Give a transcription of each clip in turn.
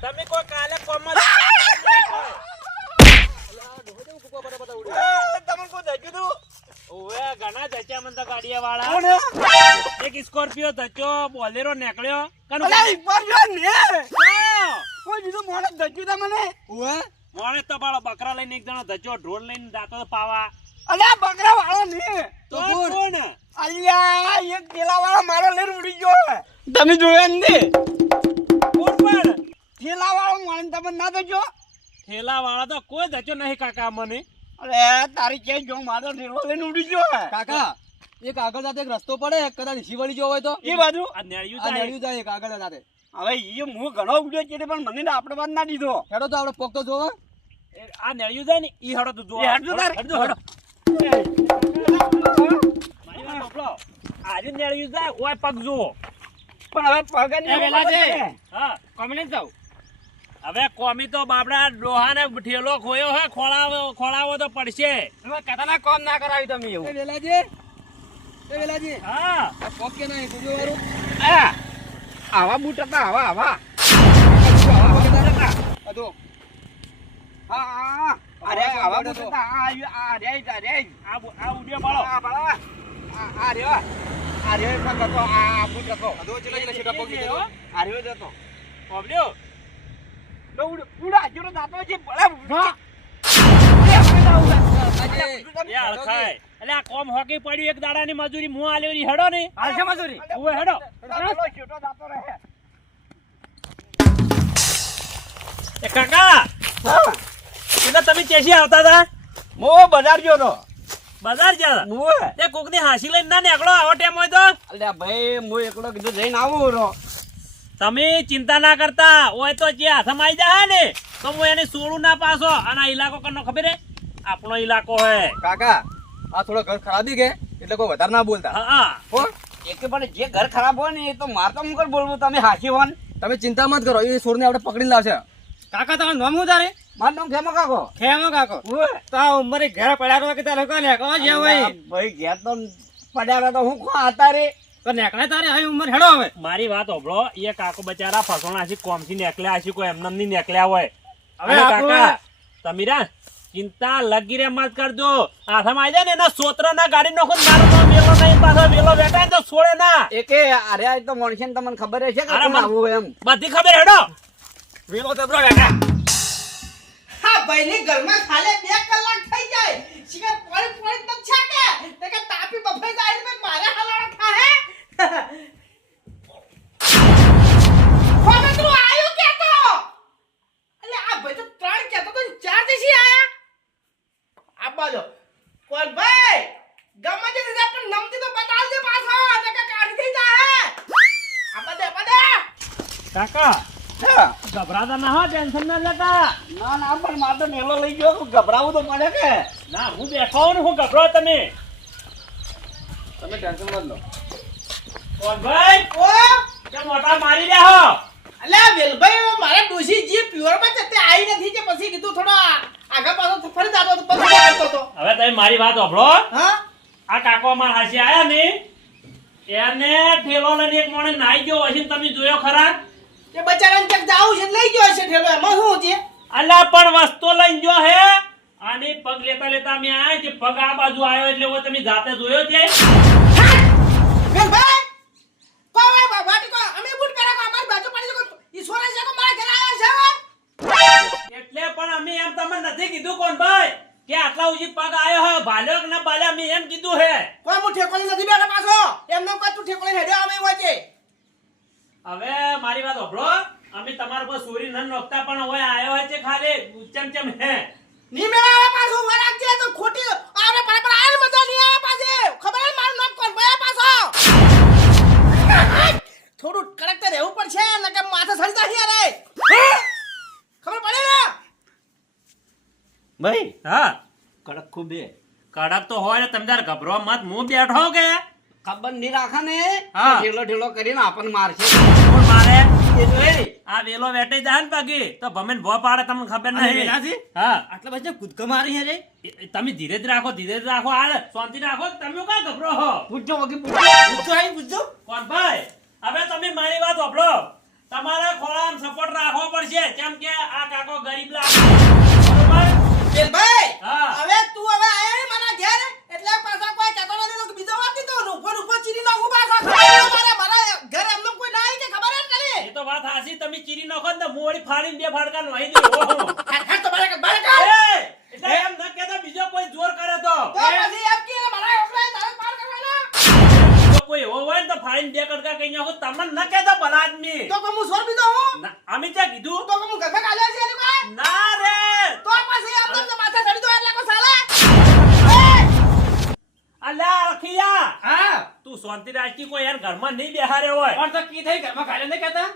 તમે કોઈ કાલે કોમમાં તમને કોઈ ધક્યું તું? ઓવે ઘણા ધચ્યા મને તો ગાડીયા વાળા એક સ્કોર્પિયો ધચ્યો બોલેરો નીકળ્યો અલા ઈપર જો ને કોઈ બીજું મોણસ ધક્યું તા મને. ઓવે મોણે તો બાળો બકરા લઈને એક જણો ધચ્યો ઢોલ લઈને દાતો પાવા અલા બકરા વાળો ને તો કોણ અલ્યા એક પેલા વાળો મારો લઈને ઉડી ગયો. તમે જોયો ને કોણ પણ પેલા વાળો મોણસ તમને ના ધક્યો? થેલા વાળા તો કોઈ ધચ્યો નહીં કાકા મને અરે તારી કે જો મારો ઢેલો લઈને ઉડી ગયો. કાકા એક આગળ જાતે એક રસ્તો પડે કદાચ શિવડી જો હોય તો એ બાજુ આ નેળિયું આ જાય નેળિયું જાય એક આગળ જાતે. હવે ઈ હું ઘણો ઉડ્યો છે પણ મને આપણે વાત ના દીધો. હેડો તો આપણે પોક તો જોવા. આ નેળિયું જાય ને ઈ હડો તું જો એ હેડજો તારે. હેડજો મારી વાત સાંભળો. આજે નેળિયું જાય ઓય પગ જુઓ પણ હવે પગે ને વેલા છે હા કોમ્યુનિસ્ટ જાવ હવે કોમી તો બાબડા ડોહાને ઠેલો ખોયો હે ખોળાવો તો પડશે હવે કથાના કોમ ના કરાવી તમે એ એવું. વેલાજી હા આ પોક કે નહીં કુજો વાળું આ આવા બૂટ હતા આવા અદો હા હા અરે આવા બૂટ હતા આ રે આ ઉડ્યો બાળો આ રે પણ હતો આ બૂટ હતો અદો ચલા છેટા પોક લીધો. આ રે જ હતો કોબડ્યો ઉડા જોડે દાતો છે બળા એ અળખાય એટલે આ કોમ હોકી પડ્યું એક દાડાની મજૂરી મું આલેલી હેડો ને હાલશે મજૂરી ઓય હેડો છોટો દાતો રહે. એ કાકા એટલે તમે ચેસી આવતા હતા મો બજાર ગયો તો બજાર જ્યાં મો તે કોકની હાસી લઈને ના નીકળો આવો ટેમ હોય તો અલ્યા ભાઈ મો એકલો કીધું જઈને આવું રો. તમે ચિંતા ના કરતા હોય તો જે હાથમાં આવી જાય ને તો હું એને સોળું ના પાછો અને આ ઇલાકો કરનો ખબર હે આપણો ઇલાકો હે કાકા આ થોડો ઘર ખરાબી ગયા એટલે કોઈ વધારે ના બોલતા. હા હો એક પણ જે ઘર ખરાબ હોય ને એ તો માર તો મુકર બોલવું તમે હાચી હોન. તમે ચિંતા મત કરો એ સોરને આપણે પકડીને લાવશે. કાકા તમારું નામ શું તારે માર નામ ખેમો કાકો. ખેમો કાકો ઓય તો આ ઉંમરે ઘરે પડ્યા તો કે તારે કોને કહો છે ભાઈ ભાઈ ઘેર તો પડ્યા તો હું કોણ હતા રે. તો નેકળે તારે આવી ઉંમર હેડો હવે મારી વાત હોભળો એ કાકો બચારા ફસોણા છે કોમથી નેકળ્યા છે કોઈ એમને નહીં નેકળ્યા હોય હવે કાકા તમીરા ચિંતા લગી રે મત કરજો હાથમાં આવી જાય ને એના સોતરાના ગાડી નોખો મારો તો વેલો નહીં પાછો વેલો બેઠા તો છોડે ના એકે અરે આ તો મણશે તમને ખબર છે કે અરે કોણ આવું એમ. બધી ખબર હેડો વેલો તબરો બેઠા હા ભાઈની ઘરમાં ખાલે 2 કલાક થઈ જાય શિકાર પોણી તો છાકે તે કે તાપી બફાઈ જાય ને મારે હલાડો થાહે કોમે તું આયો કે તો અલે આ ભાઈ તો 3 કે તો 4 દેસી આયા આ બાજો કોણ ભાઈ ગમે તે રીતે પણ નમતી તો બતાલ દે પાછો ને કે કાઢી દઈ જાહે આ બદે કાકા હા. ગભરાતા ના હો ટેન્શન ના લેતા ના ના પણ માર તો મેલો લઈ ગયો ગભરાવું તો પડે કે. ના હું બેઠો ને હું ગભરો તમે તમે ટેન્શન મત લો. કોણ ભાઈ ઓ કે મોટા મારી રહ્યા હો અલે વેલભાઈ મારા ડોશી જે પ્યોર માં જતે આવી નથી કે પછી કીધું થોડો આગા પાછો ફરી જાતો તો પછી કરતો તો હવે તમે મારી વાત સાંભળો હા આ કાકો અમાર હાસી આયા ને એને ઠેલો લઈને એક મોણે નાઈ ગયો હશે ને તમે જોયો ખરા કે બચારાને ચક જાવું છે લઈ ગયો છે ઠેલો એમાં શું છે અલ્લા પણ વસ્તુ લઈને ગયો હે આની પગ લેતા લેતા મે આયા કે પગ આ બાજુ આવ્યો એટલે હવે તમે જાતે જોયો છે વેલભાઈ કોઈ બાબાટી કો અમે બૂટ કરા કો અમાર બાજુ પડી કો ઈશ્વરે છે કો મારા ઘરે આવ્યો છે એટલે પણ અમે એમ તમને નથી કીધું કોણ ભાઈ કે આટલા ઉચિત પગ આવ્યો હે ભાલ્યો કે ના ભાલ્યો અમે એમ કીધું હે કોઈ હું ઠેકોલી નથી બેઠા પાછો એમને કોઈ તું ઠેકોલી હેડ્યો આવે હોય છે હવે મારી વાત સાંભળો અમે તમારા પર સુરી નન નોખતા પણ હવે આવ્યો હોય છે ખાલી ચમચમ હે ની મેળા આવે પાછો વરાક છે તો ખોટી આવરે બરાબર આને મજા નહીં આવે પાછે ખબર હે મારું નામ કોણ ભયા પાછો થોડું કડક તો રહેવું પડશે નકે માથે સળતા હી રે ખબર પડે ને ભાઈ હા કડક ખૂબે કડક તો હોય ને તમે તાર ગભરો મત હું બેઠો કે ખબર નહીં રાખે ને હા. ઢીલો ઢીલો કરીને આપણને મારશે. કોણ મારે એ તો એ આ વેલો વેટે જાય ને પગી તો ભમેન ભો પાડે તમને ખબર નહીં હા આટલા બધા કૂદકા મારી રે. તમે ધીરે જ રાખો હાલ શાંતિ રાખો તમે કા ગભરો હો પૂછજો વકી પૂછજો પૂછો આઈ પૂછજો કોણ ભાઈ હવે તમે મારી વાત સાંભળો તમારે ખોળામાં સપોર્ટ રાખવો પડશે કેમ કે આ કાકો ગરીબ લાગે બરોબર વેલભાઈ હા. હવે તું હવે આયા ને મારા ઘેર એટલે પાછા કોઈ કહેતો નથી તો બીજો વાત નહીં તો ઉપર ચીરી નાખું પાછા મારા ઘર એમનો કોઈ ના આવી કે ખબર જ નથી એ તો વાત હાસી તમે ચીરી નાખો ને તો હું વળી ફાડીને બે ફાડકા નોહી દઉં ઓહો. હેડ તો બારે બારે એ, એટલે એમ ન કહેતા બીજો કોઈ જોર કરે તો તો પછી એમ કે મારા ઓકરા તારે પાર કરવાના બીજો કોઈ એવો હોય ને તો ફાડીને બે કડકા કહી નાખો તમને ન કહેતા ભલા આદમી તો કે હું સોર બીજો હું ના, અમે ક્યાં કીધું તો કે હું ઘરમાં કાલ્યા છે એની કોઈ ના રે તો પછી આમ તમને માથા ચડી દો એટલે કો સાલે અલ્યા અખિયા હા તું શાંતિ રાખી કોઈ યાર ઘરમાં નહીં બેહારે હોય પણ તો કી થઈ ઘરમાં ખાલી નહીં કહેતા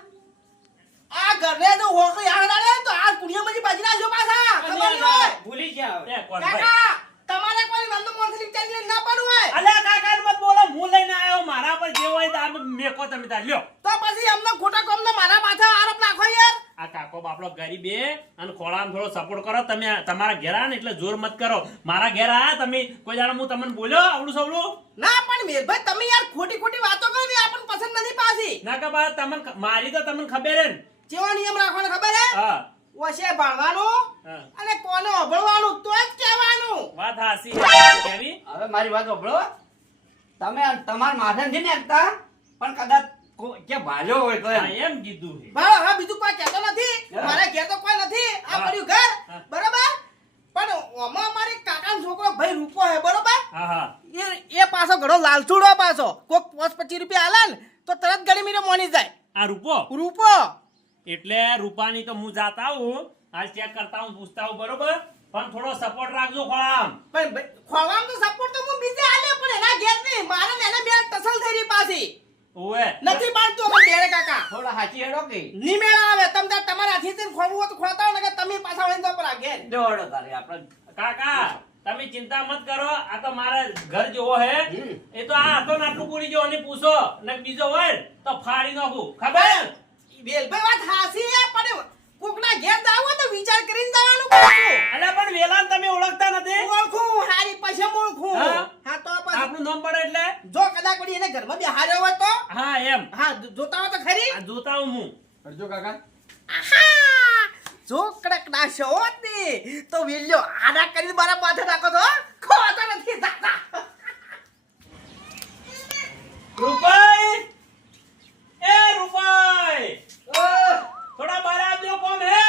આ ઘરને તો હોકો યાદ આવે તો આ કુડિયામાંથી બાજી ના જો પાછા ખબર નહીં હોય ભૂલી ગયા હવે એ કોણ ભાઈ કાકા તમારે કોઈ નંદ મોનથી ચાલી ના પડવું હોય અલ્યા કાકા ને મત બોલો હું લઈને આવ્યો મારા પર જે હોય તો આ મેકો તમે તાર લ્યો તો પછી અમને ખોટા કામનો મારા માથા આરોપ નાખો યાર આ કાકો બાપડો ગરીબે અને ખોળામાં થોડો સપોર્ટ કરો તમે તમારા ઘેર આયા ને એટલે જોર મત કરો મારા ઘેર આયા તમે કોઈ જાણે હું તમને બોલ્યો આવડું સવડું ના પણ મેરભાઈ તમે યાર ખોટી ખોટી વાતો કરો ને આપણને પસંદ નથી પાછી ના કે બા તમને મારી તો તમને ખબર હે ને કેવો નિયમ રાખવાનો ખબર હે હા ઓશે ભણવાનું હા. અને કોને અભળવાનું તો જ કહેવાનું વાત હાસી કેવી હવે મારી વાત સાંભળો તમે તમાર માથે નથી નાખતા પણ કદાચ કે ભાલ્યો હોય તો હા, એમ. એમ કીધું છે ભાઈ હવે બીજું કોઈ કહેતો નથી હા. મારા ઘેર તો કોઈ નથી આ હા. પડ્યું ઘર હા. બરાબર પણ ઓમાં અમારી કાકાનો છોકરો ભાઈ રૂપો હે બરોબર હા હા એ પાછો ઘણો લાલચુડો પાછો કોક 25 રૂપિયા આલે ને તો તરત ગળી મીરે મોની જાય આ રૂપો રૂપો એટલે રૂપાની તો હું જાતા આવું હાલ ચેક કરતા હું પૂછતા હું બરોબર પણ થોડો સપોર્ટ રાખજો ખોળામ પણ ખોવામાં તો સપોર્ટ તો હું બીજે આલે પણ એના ઘેર નહીં મારે ને એને બે ટસલ થઈ રહી પાછી ઓએ નથી પાડતું અમે બેરે કાકા થોડા હાચી હેડો કે ની મેળા આવે તમ તાર તમારા હાથીથી ખોવું હોય તો ખોતા હોય ને કે તમે પાછા વળીને તો પર આ ઘેર દોડો તારે આપણે કાકા તમે ચિંતા મત કરો આ તો મારા ઘર જેવો હે હમ. એ તો આ હતો નાટલું પૂરી જો અને પૂછો ને બીજો હોય ને તો ફાડી નાખું ખબર વેલભાઈ વાત હાસી હે પણ કોકના ઘેર જાવ તો વિચાર કરીને જવાનું પાછું અલ્યા પણ વેલાન તમે ઓળખતા નથી ઓળખું હારી પછી ઓળખું હા? હા તો પછી આપણું નામ પડે એટલે જો કદાચ કોઈ એને ઘરમાં બેહાર્યો હોય તો હા એમ હા જોતા હોય તો ખરી આ જોતા હું કરજો કાકા આહા! જો કડક ના શોત ને તો વેલ્યો આડા કરીને મારા માથે નાખો તો ખોતો નથી થતા રૂપાઈ એ રૂપાઈ થોડા બહાર આવજો કોમ હે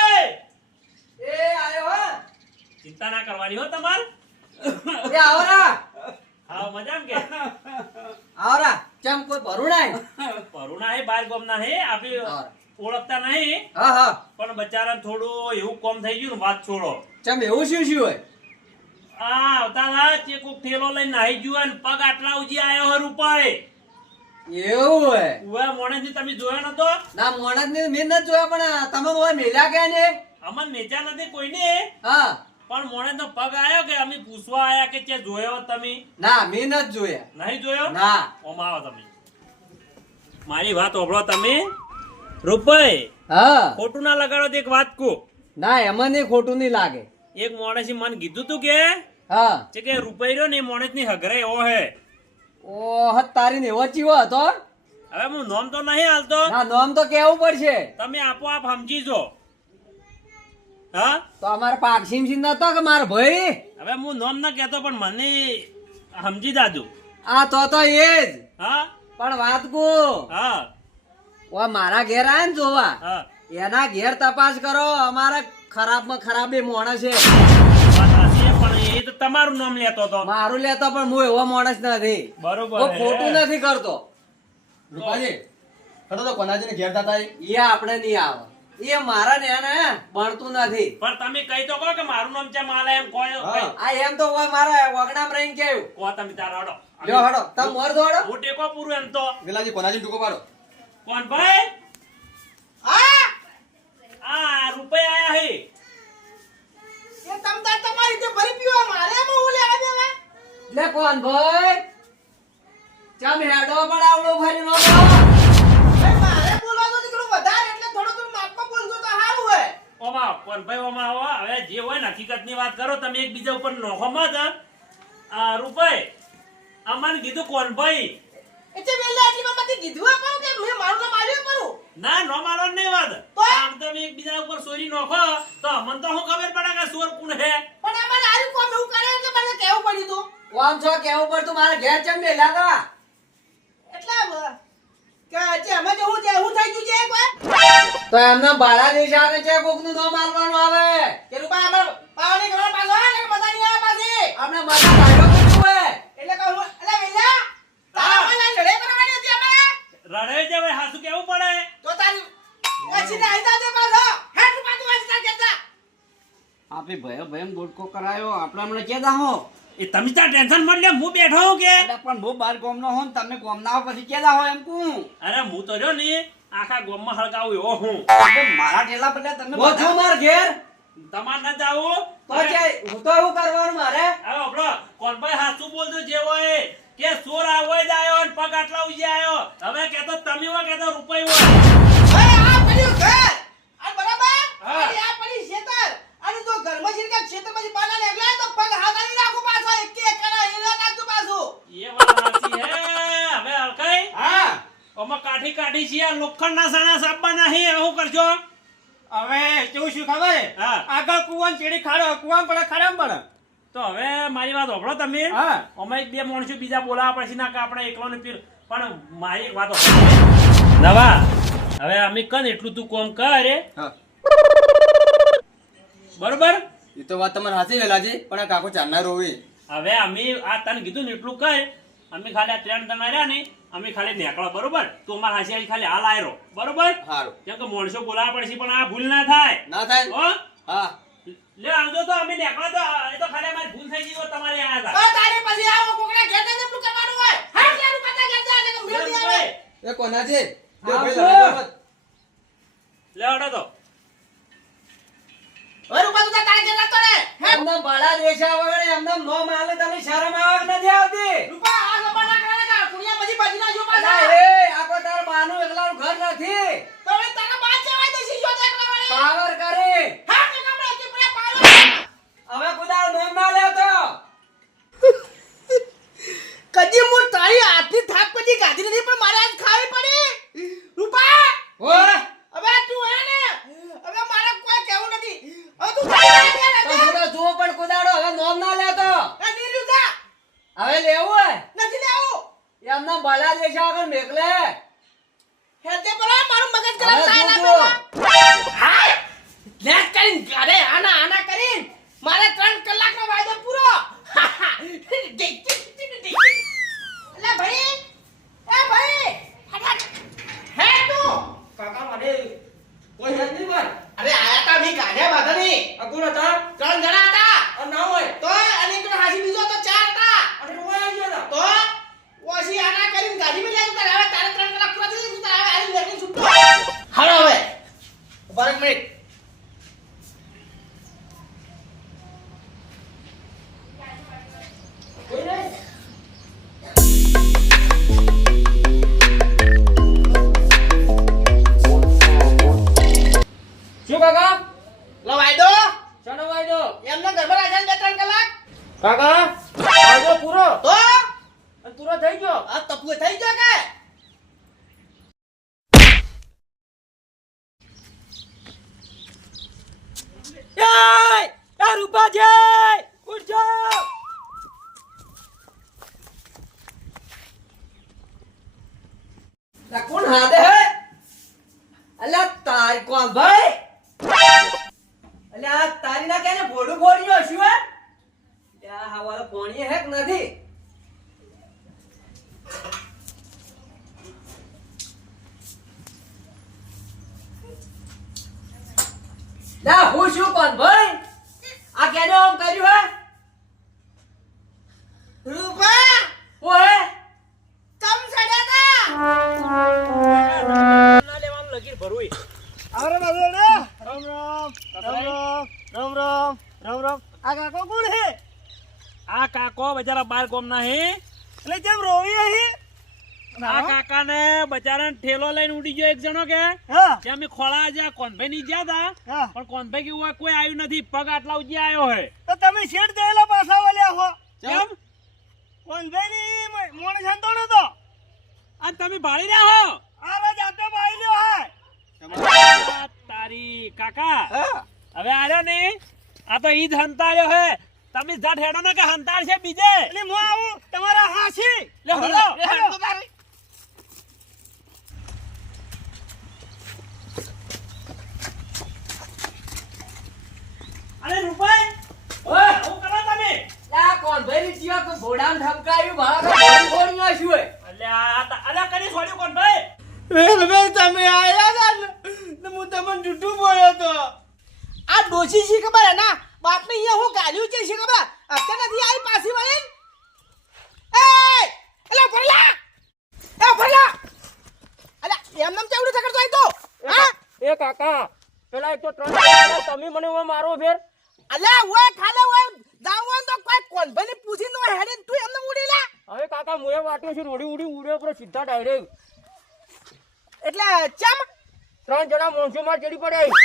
એ આયો હો ચિંતા ના કરવાની હો તમાર એ આવરા હા મજામ કે આવરા ચમ કોઈ ભરું નાય પરુણા હે બાર ગોમ ના હે આપી હા. ઓળખતા નહીં હા હા પણ બચારાને થોડું એવું કોમ થઈ ગયું ને વાત છોડો ચમ એવું શું શું હોય આ આવતા હતા તે કોક થેલો લઈને નાહી ગયો ને પગ આટલા ઉજી આયો હે રૂપાઈ એવું હોય ઉવે મોણેથી તમે જોયો નતો ના મોણસ ને મેં નથી જોયા પણ તમે હોય મેલ્યા કે ને અમન મેચા નથી કોઈને હા પણ મોણે તો પગ આયો કે અમે પૂછવા આયા કે તે જોયો તમે ના મેં નથી જોયા નહીં જોયો ના ઓમ આવો તમે મારી વાત ઓભળો તમે રૂપાઈ હા ખોટું ના લગાડો તો એક વાત કહું ના એમાં નહીં ખોટું નહીં લાગે એક મોણસી મને કીધું તું કે હા છે કે રૂપાઈ રહ્યો ને એ મોણસ ની હગરે એવો હે ઓહ તારી ને એવો ચીવો હતો હવે હું નોમ તો નહીં હાલતો ના નોમ તો કેવું પડશે તમે આપોઆપ સમજી જો હા તો અમારે પાક્ષીમ સિંહ નતો કે મારો ભાઈ હવે હું નોમ ના કહેતો પણ મને સમજી દાદુ આ તો એ જ હા પણ વાત કો હા ઓ મારા ઘેર આયા ને જોવા હા એના ઘેર તપાસ કરો અમારા ખરાબમાં ખરાબ એ માણસ છે વાત સાચી છે, પણ એ તો તમારું નામ લેતો હતો મારું લેતો પણ હું એવો માણસ નથી બરોબર હું હે. ખોટું નથી કરતો રૂપાજી ખડો તો કોનાજીને ઘેર થતા એ આપણે નહીં આવે એ મારા ને એને ભણતું નથી પણ તમે કહી તો કહો કે મારું નામ છે માલે એમ કહો હા. આ એમ તો હોય મારા વગડામાં રહીને કેવું કહો તમે તારા હડો લ્યો હડો તમે મોર દોડો હું ટેકો પૂરું એમ તો વેલાજી કોનાજીને ટૂંકો પાડો કોણ ભાઈ હા આ રૂપિયા આયા હે એ તમ તાર તમારી રીતે ભરી પીવા મારે એમાં હું લેવા દેવા લે કોણ ભાઈ ચમ હેડો પણ આવડો ફરી નો ભાઈ મારે બોલવાનો દીકરો વધારે એટલે થોડું થોડું માપમાં બોલજો તો સારું હોય ઓમાં કોણ ભાઈ ઓમાં આવો હવે જે હોય ને હકીકતની વાત કરો તમે એકબીજા ઉપર નોખો મત આ રૂપાઈ અમને કીધું કોણ ભાઈ એટલે વેલે આટલી બાબતે કીધું આ કહું કે કે મેં મારું નામ આવ્યું કરું ના નો મારો નહીં વાત તો? આમ તમે એકબીજા ઉપર સોરી નોખો તો અમને તો શું ખબર પડે કે સોર કોણ હે પણ અમારે આરું કોમ એવું કરે એટલે મને કહેવું પડ્યું તું કોમ છો કેવું પડતું મારે ઘેર ચમ બેલા કા એટલે કે જે અમે જે હું થઈ ગયું છે કોઈ તો એમના ભાડા દેશ આવે છે કોકનું નામ મારવાનું આવે કે રૂપા અમાર પાવણી કરવા પાછો આવે ને મજા નહીં આવે પાછી આપણે માથા ભાડો કરવું હોય એટલે કહું એટલે વેલા તારા મને લડાઈ કરવાની હતી અમારે રડે છે ભાઈ હાસુ કેવું પડે તો તારી પછી ને આઈતા દે પાછો હેડ રૂપા તું વાંચતા કેતા આપે ભય ભયમ ગોટકો કરાયો આપણે હમણાં કેદા હો એ તમે તાર ટેન્શન મત લે હું બેઠો હું કે એટલે પણ હું બાર ગામનો હો ને તમે ગામના હો પછી કેદા હો એમ કહું અરે હું તો જો ને આખા ગામમાં હળગાવું એવો હું એટલે મારા ઠેલા બદલે તમે હું છું માર ઘેર તમાર ન જાવું તો કે હું તો એવું કરવાનું મારે હવે આપણો કોણભાઈ હાસુ બોલજો જે હોય કે સોર આવો જ આયો ને પગ આટલા ઉજી આયો હવે કેતો તમે હો કેતો રૂપિયા હોય અરે આ પડ્યું ઘર આ બરાબર હા. અરે આ પડી ખેતર અને તો ઘરમાં છે કે ખેતર પછી બાના નીકળ્યા તો પગ હાથાની રાખું પાછો એક એક કરા હેલા નાખજો પાછું એ વાત સાચી હે હવે અલકાઈ હા ઓમાં કાઠી કાઠી છે આ લોખંડના સાણા સાબા નહીં હવે શું કરજો હવે કેવું શું ખબર હા. આગળ કુવાન ચેડી ખાડો કુવાન પડે ખાડામ પડે તો હવે મારી વાત સાંભળો તમે હા. અમે એક બે માણસો બીજા બોલાવા પછી ના કે આપણે એકલોને પીર પણ મારી એક વાત સાંભળો. નવા હવે અમે કન એટલું તું કોમ કરે હા બરોબર એ તો વાત તમારે હાચી વેલાજી પણ આ કાકો ચાંદના રોવી હવે અમે આ તને કીધું ને એટલું કર અમે ખાલી આ 3 જણા રહ્યા ને અમે ખાલી નીકળો બરોબર તું અમારા હાસી ખાલી હાલ આયરો બરોબર સારું કેમ કે માણસો બોલાવા પડશે પણ આ ભૂલ ના થાય ના થાય હો હા લે આવજો તો અમે નીકળો તો એ તો ખાલી અમારી ભૂલ થઈ ગઈ તો તમારે આયા તો હતા તારે પછી આવો કોકના ઘેર જઈને પેલું કરવાનું હોય હા ક્યાંનું પતા ઘેર જાય કે મેળ નહીં આવે એ કોના છે જો ભાઈ આવજો. લડાઈ મત. લે અડો તો હવે રૂપા તું તારે ઘેર જતો રે હે એમના ભાડા દેશ આવે ને એમના નામ આલે તને શરમ આવે કે નથી આવતી રૂપા આ લંબા ના કરે કા કુણિયા પછી બાજી ના જો અલા પાછા એ આ કોઈ તાર બાનું એકલાનું ઘર નથી તો હવે તારા બાદ જવાય દેસી જો દેખલા વાળી પાવર કરે હા કે કમરા કે પૂરા પાડો હવે કુદાર નામ ના લેતો કદી હું તારી હાથની થાક પછી ગાધી નથી પણ મારે આજ ખાવી પડી રૂપા ઓય હવે તું હે ને હવે મારે કોઈ કહેવું નથી હવે તું તારી તો હું તો જુઓ પણ કુદાડો હવે નામ ના લેતો નીલું જા હવે લેવું હોય નથી લેવું એમના ભાડા દેશ આગળ મેકલે હેતે બોલા મારું મગજ હવે ખરાબ થાય ના જોજો. પેલા હાય લેટ કરીને ગાડે આના આના કરીને મારે 3 કલાકનો વાયદો પૂરો અલે ભાઈ એ ભાઈ હટ હે તું કાકા મને કોઈ હેલ્પ નહીં ભાઈ અરે આયા તા મી ગાડ્યા બાધણી અકુર હતા 3 જણા હતા અને ના હોય તો અને એક હાજી બીજો તો 4 હતા અને રોવા આવી ગયો તો ઓછી આના કરીને ગાડી માં જાય તારે હવે તારે 3 કલાક પૂરા થઈ જશે તારે હવે આલી લેકિન છૂટો હાલો હવે ઉભા એક મિનિટ કોઈ નહીં શું કાકા લો વાયદો ચનો વાયદો એમને ઘરમાં રાજા 2-3 કલાક કાકા વાયદો પૂરો તો અને પૂરો થઈ ગયો આ તપુ થઈ ગયો કે એ રૂપાજી ઉઠજો લા કોણ હાથે હે અલ્યા તાર કોણ ભાઈ અલ્યા તારી ના કેને ભોડું ફોડ્યો શું હે યા હવાલો પોણી હે કે નથી લા હું શું કોણ ભાઈ આ કેને આમ કર્યું હે રૂપા ઓહે તમ સડ્યા ના લેવાનું લગીર ભરવું અરે બાબુ ને રામ રામ રામ રામ રામ રામ આ કાકો કોણ હે આ કાકો બચારા બાર ગામના હે એટલે જેમ રોવી હે આ કાકાને બચારાને ઠેલો લઈને ઉડી ગયો એક જણો કે હા કે અમે ખોળા જ્યાં કોનભાઈ ની ગયા હતા હા પણ કોનભાઈ કેવું હોય કોઈ આવ્યું નથી પગ આટલા ઉજી આવ્યો હે તો તમે શેઠ દેલા પાછા વલ્યા હો કેમ કોણ ભાઈ ની મોણ સંતોણો તો અને તમે ભાળી રહ્યા હો અરે જાતો ભાઈ લ્યો હે આ તારી કાકા હા હવે આર્યો ને આ તો ઈદ હંતાળ્યો હે તમે જાટ હેડો ને કે હંતાળ છે બીજે એટલે હું આવું તમારા હાસી લે હળો હેડો તારે અરે રૂપાઈ ઓય શું કરો તમે આ કોણ ભાઈ ની જીવા કો ઘોડામ ઠપકાયું ભાડા ઘોડી ઘોડી નાખ્યું હોય અલ્યા કરી છોડ્યું કોણ ભાઈ વેલભાઈ તમે આયા હતા ને હું તમને જૂઠું બોલ્યો તો આ ડોશી શી ખબર હે ના બાપને અહીંયા હું ગાલ્યું છે શી ખબર અત્યારે નથી આવી પાછી વળે એલા ભરલા અલા એમ નામ ચેવડું થકડતો આઈ તો હા એ કાકા પેલા એક તો 3 તમે મને હવે મારો ફેર અલા ઓય ખાલે ઓય દાવન તો કોઈ કોણ ભલે પૂછી નો હેડે તું એમને ઉડી લે હવે કાકા મુએ વાટ્યો છે રોડી ઉડે ઉપર સીધા ડાયરેક્ટ એટલે ચમ 3 જણા મોંસો માં ચડી પડ્યા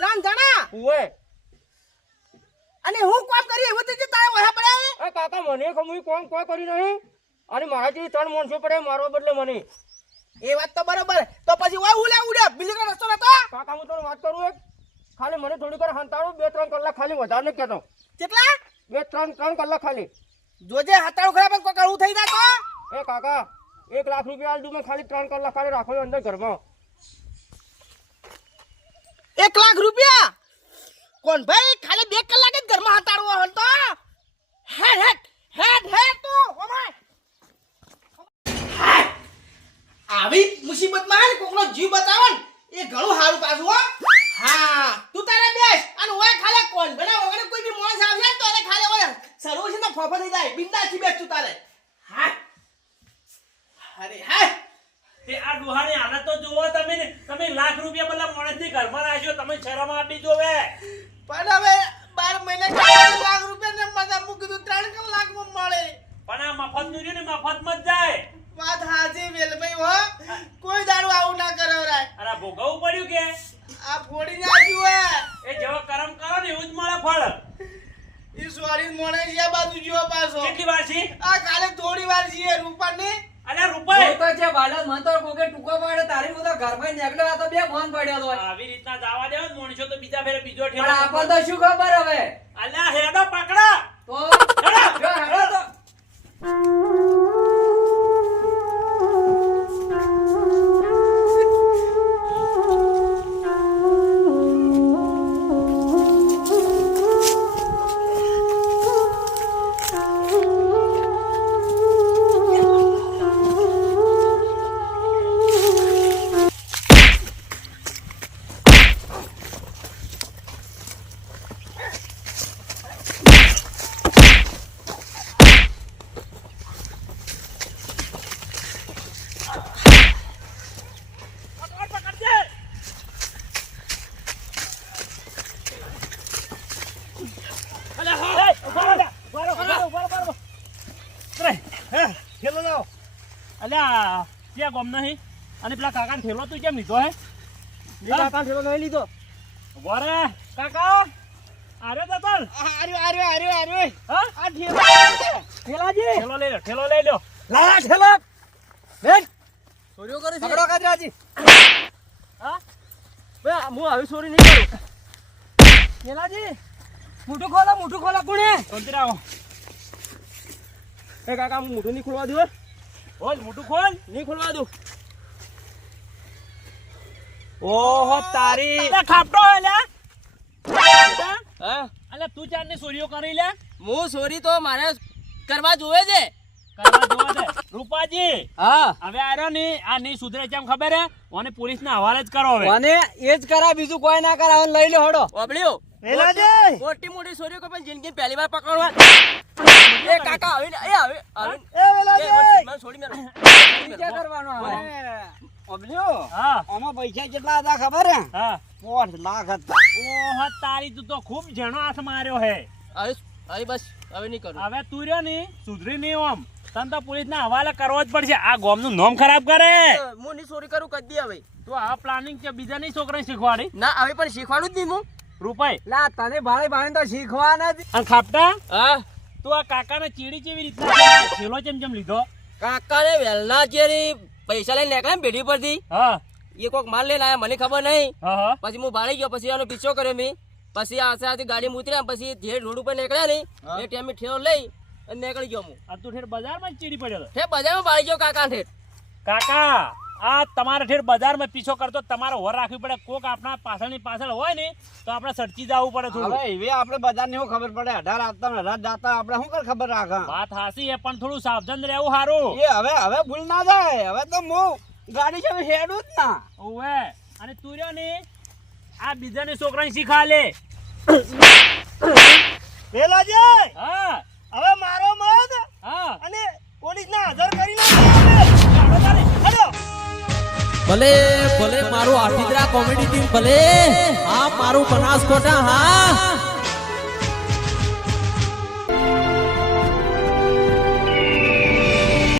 3 જણા ઓય અને હું કોમ કરી એવું તે તારે ઓહા પડ્યા એ કાકા મને ખમુઈ કોમ કોઈ કરી નહીં અને મારા જેવી 3 મોંસો પડે મારો બદલે મને એ વાત તો બરોબર તો પછી ઓય ઉલે ઉડ્યા બીજો કોઈ રસ્તો નતો કાકા હું તને વાત કરું એક ખાલી મને થોડી વાર હંતાડો 2-3 કલાક ખાલી વધારે ન કહેતો કેટલા 2-3 કલાક ખાલી જોજે હતાળું ખરા પણ કોઈ કરું થઈ જાય તો એ કાકા 1 લાખ રૂપિયા આલ દઉં મેં ખાલી 3 કલાક ખાલી રાખો અંદર ઘરમાં 1 લાખ રૂપિયા કોણ ભાઈ ખાલી 2 કલાક જ ઘરમાં હતાડવો હન તો હેડ તું ઓમાય આવી મુસીબતમાં હે ને કોકનો જીવ બચાવો ને એ ઘણું સારું પાછું હો હા તું તારે બેસ અને ઓય ખાલી કોણ બને વગર કોઈ બી માણસ આવશે તો એને ખાલી ઓય સર્વ છે તો ફોફો થઈ જાય બિંદાસથી બેસ તું તારે હા અરે હા તે આ ડોહાની હાલત તો જુઓ તમે ને તમે લાખ રૂપિયા પેલા માણસની ઘરમાં નાખ્યો તમે શરમ આપી જોવે પણ હવે 12 મહિના 4 લાખ રૂપિયા ને મજા મૂકી દઉં 3 કલાકમાં મળે પણ આ મફત નું રહ્યું ને મફત માં જ જાય વાત હાજી વેલભાઈ હો કોઈ દાડો આવું ના કરો રાય અરે આ ભોગવવું પડ્યું કે આ ફોડી નાખ્યું હે એ જેવો કરમ કરો ને એવું જ મળે ફળ ઈ સોરી મોણે જે બાજુ જીવો પાછો કેટલી વાર છે આ કાલે થોડી વાર જીએ રૂપાને અલ્યા રૂપાઈ તો છે બાળક મન તો કોકે ટૂંકો પાડે તારી મો તો ઘરમાં નીકળ્યો આ તો બે ફોન પડ્યો તો આવી રીતના જવા દેવો ને મોણસો તો બીજા ફેરે બીજો પણ ઠેલો આપણ તો શું ખબર હવે અલ્યા હેડો પકડા તો જો હેડો તો પકડજે અલ્યા હો બરો ઠેલો લાવો અલ્યા ક્યાં ગોમ નહીં અને પેલા કાકાને ઠેલો તું કેમ લીધો હે કાકા ઠેલો નહીં લીધો વરે કાકા આરે દતલ આર્યો હા આ ઠેલા ઠેલાજી ઠેલો લઈ લો લા ઠેલા બેન ચોરીઓ કરે છે પકડો કાજરાજી હા બે હું આવી ચોરી નહીં કરું ઠેલાજી મોટું ખોલા કોણે શાંતિ રાખો એ કાકા હું મોટું નહીં ખોલવા દઉં બોલ મોટું ખોલ નહીં ખોલવા દઉં ઓહો તારી અલ્યા ખાપટો અલ્યા હા અલ્યા તું ચારની ચોરીઓ કરી લે હું ચોરી તો મારે કરવા જોવે છે કરવા જોવા દે રૂપાજી હા હવે આર્યો ને આ નહીં સુધરે કેમ ખબર હે ઓને પોલીસના હવાલે જ કરો હવે અને એ જ કરા બીજું કોઈ ના કરા લઈ લો હડો ઓબળ્યો વેલાજી મોટી મોટી ચોરીઓ કોઈ પણ જિંદગી પહેલી વાર પકડવા એ કાકા આવે ને એ આવે આવે એ વેલાજી મને છોડી મેલો શું કરવાનો હવે ઓબલ્યો હા આમાં પૈસા કેટલા હતા ખબર હે હા 5 લાખ હતા ઓહો તારી તું તો ખૂબ જણો હાથ માર્યો હે હવે હવે બસ હવે નહીં કરું હવે તું રહ્યો ને સુધરી નહીં ઓમ તને તો પોલીસના હવાલે કરવો જ પડશે આ ગામનું નામ ખરાબ કરે હું નહીં ચોરી કરું કદી હવે તું આ પ્લાનિંગ છે બીજા નહીં છોકરાને શીખવાડી ના હવે પણ શીખવાડું જ નહીં હું રૂપાઈ લા તને ભાડે ભાડે તો શીખવાના જ અને ખાપટા હા તું આ કાકાને ચીડી કેવી રીતના ઠેલો ચેમ લીધો કાકાને વહેલા ચેરી પૈસા લઈને નીકળ્યા ને પેઢી પરથી હા એ કોક માલ લઈને આયા મને ખબર નહીં હા હા પછી હું ભાળી ગયો પછી એનો પીછો કર્યો મેં પછી આસાથી ગાડીમાં ઉતર્યા પછી જે રોડ ઉપર નીકળ્યા ને એ ટાઈમે ઠેલો લઈ અને નીકળી ગયો હું આ તું ઠેર બજારમાં જ ચીડી પડ્યો હતો ઠેર બજારમાં ભાળી ગયો કાકા ઠેર કાકા આ તમારે ઠેર બજારમાં પીછો કરતો તમારે વર રાખવી પડે કોક આપણા પાછળની પાછળ હોય ને તો આપણે સડકી જવું પડે થોડું હવે એવી આપણે બજારની શું ખબર પડે 18 આવતા ને 18 જાતા આપણે શું કર ખબર રાખા વાત હાસી એ પણ થોડું સાવધાન રહેવું સારું એ હવે ભૂલ ના જાય હવે તો હું ગાડી છે હેડું જ ના ઓવે અને તું રહ્યો ને આ બીજાની છોકરાને શીખા લે વેલાજી હા હવે મારો મત હા અને પોલીસને હાજર કરી નાખો ભલે ભલે મારું આઠીદરા કોમેડી ટીમ ભલે હા મારું બનાસકોટા હા